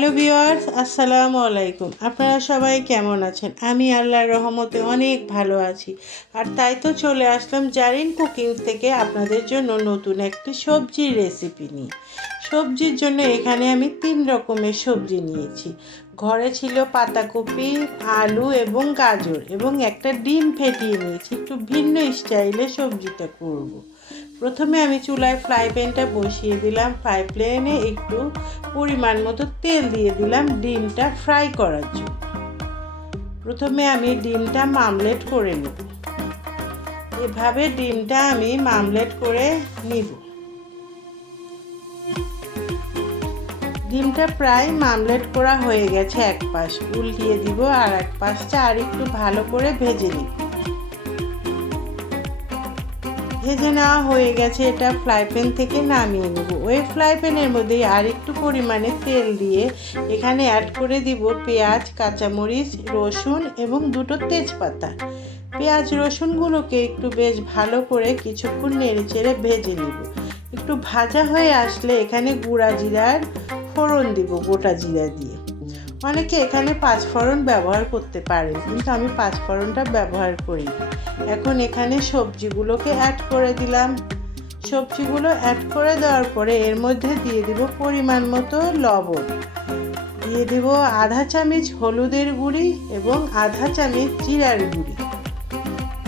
Hello viewers, আসসালামু আলাইকুম। আপনারা সবাই কেমন আছেন? আমি আল্লাহর রহমতে অনেক ভালো আছি। আর তাই তো চলে আসলাম জারিন কুকিং থেকে আপনাদের জন্য নতুন একটি সবজির রেসিপি নিয়ে। সবজির জন্য এখানে আমি 3 রকমের সবজি নিয়েছি। ঘরে ছিল পাতাকপি, আলু এবং গাজর এবং একটা ডিম ফেটিয়ে নিয়েছি। একটু ভিন্ন স্টাইলে সবজিটা করব। প্রথমে আমি চুলায় ফ্রাই প্যানটা বসিয়ে দিলাম। ফ্রাই প্যানে একটু পরিমাণ মতো তেল দিয়ে দিলাম ডিমটা ফ্রাই করার জন্য। প্রথমে আমি ডিমটা মামলেট করে নেব। এভাবে ডিমটা আমি মামলেট করে নিব। ডিমটা প্রায় মামলেট করা হয়ে গেছে। এক পাশ উল্টিয়ে দিব আর এক পাশটা আর একটু ভালো করে ভেজে নিব। ভেজে নেওয়া হয়ে গেছে, এটা ফ্রাই প্যান থেকে নামিয়ে নেব। ওই ফ্রাই প্যানের মধ্যে আর একটু পরিমাণে তেল দিয়ে এখানে অ্যাড করে দিব পেঁয়াজ, কাঁচামরিচ, রসুন এবং 2টো তেজপাতা। পেঁয়াজ রসুনগুলোকে একটু বেশ ভালো করে কিছুক্ষণ নেড়েচেড়ে ভেজে নেব। একটু ভাজা হয়ে আসলে এখানে গুঁড়া জিরার ফোড়ন দিব, গোটা জিরা দিয়ে। অনেকে এখানে 5 ফোড়ন ব্যবহার করতে পারেন, কিন্তু আমি 5 ফোড়নটা ব্যবহার করি। এখন এখানে সবজিগুলোকে অ্যাড করে দিলাম। সবজিগুলো অ্যাড করে দেওয়ার পরে এর মধ্যে দিয়ে দিব পরিমাণ মতো লবণ, দিয়ে দিব আধা চামচ হলুদের গুঁড়ি এবং আধা চামচ জিরার গুঁড়ি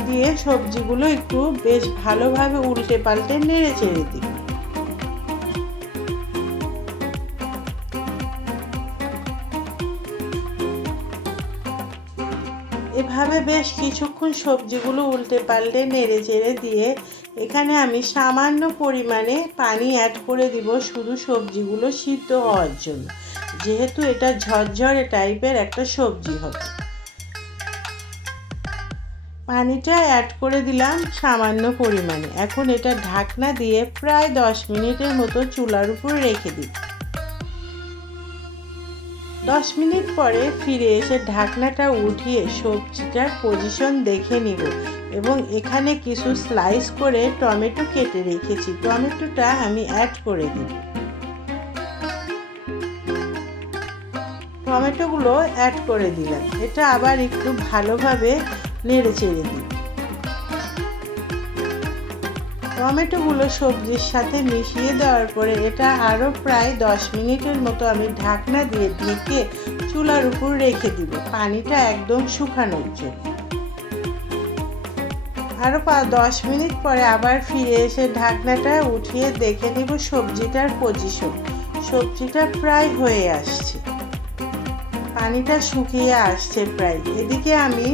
দিয়ে সবজিগুলো একটু বেশ ভালোভাবে উল্টে পাল্টে নেড়ে চেড়ে দিব। এভাবে বেশ কিছুক্ষণ সবজিগুলো উল্টে পাল্টে নেড়ে চেড়ে দিয়ে এখানে আমি সামান্য পরিমাণে পানি অ্যাড করে দিব, শুধু সবজিগুলো সিদ্ধ হওয়ার জন্য, যেহেতু এটা ঝরঝরে টাইপের একটা সবজি হবে। পানিটা অ্যাড করে দিলাম সামান্য পরিমাণে। এখন এটা ঢাকনা দিয়ে প্রায় 10 মিনিটের মতো চুলার উপর রেখে দিব। 10 মিনিট পরে ফিরে এসে ঢাকনাটা উঠিয়ে সবজিটার পজিশন দেখে নিব এবং এখানে কিছু স্লাইস করে টমেটো কেটে রেখেছি, টমেটোটা আমি অ্যাড করে দিব। টমেটোগুলো অ্যাড করে দিলাম। এটা আবার একটু ভালোভাবে নেড়ে চেড়ে দিই। টমেটোগুলো সবজির সাথে মিশিয়ে দেওয়ার পরে এটা আরও প্রায় 10 মিনিটের মতো আমি ঢাকনা দিয়ে ঢেকে চুলার উপর রেখে দিব, পানিটা একদম শুকানোর জন্য। আরও 10 মিনিট পরে আবার ফিরে এসে ঢাকনাটা উঠিয়ে দেখে নিব সবজিটার পজিশন। সবজিটা প্রায় হয়ে আসছে, পানিটা শুকিয়ে আসছে প্রায়। এদিকে আমি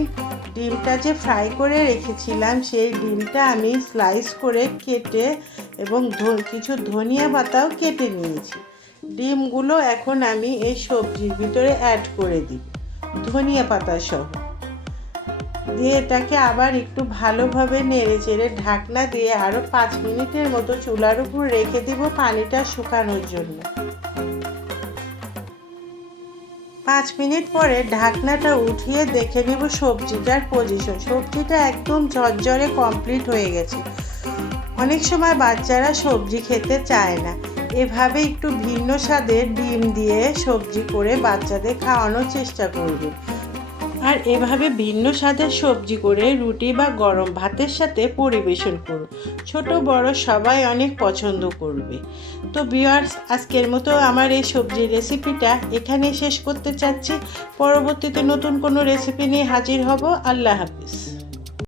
ডিমটা যে ফ্রাই করে রেখেছিলাম সেই ডিমটা আমি স্লাইস করে কেটে এবং কিছু ধনিয়া পাতাও কেটে নিয়েছি। ডিমগুলো এখন আমি এই সবজির ভিতরে অ্যাড করে দিব ধনিয়া পাতা সহ, দিয়ে এটাকে আবার একটু ভালোভাবে নেড়ে চেড়ে ঢাকনা দিয়ে আরও 5 মিনিটের মতো চুলার উপর রেখে দিব পানিটা শুকানোর জন্য। 5 মিনিট পরে ঢাকনাটা উঠিয়ে দেখে নেব সবজিটার পজিশন। সবজিটা একদম ঝরঝরে কমপ্লিট হয়ে গেছে। অনেক সময় বাচ্চারা সবজি খেতে চায় না, এভাবে একটু ভিন্ন স্বাদের ডিম দিয়ে সবজি করে বাচ্চাদের খাওয়ানোর চেষ্টা করবে। আর এভাবে ভিন্ন স্বাদের সবজি করে রুটি বা গরম ভাতের সাথে পরিবেশন করুন। ছোট বড় সবাই অনেক পছন্দ করবে। তো ভিউয়ার্স, আজকের মতো আমার এই সবজির রেসিপিটা এখানেই শেষ করতে চাচ্ছি। পরবর্তীতে নতুন কোনো রেসিপি নিয়ে হাজির হব। আল্লাহ হাফিজ।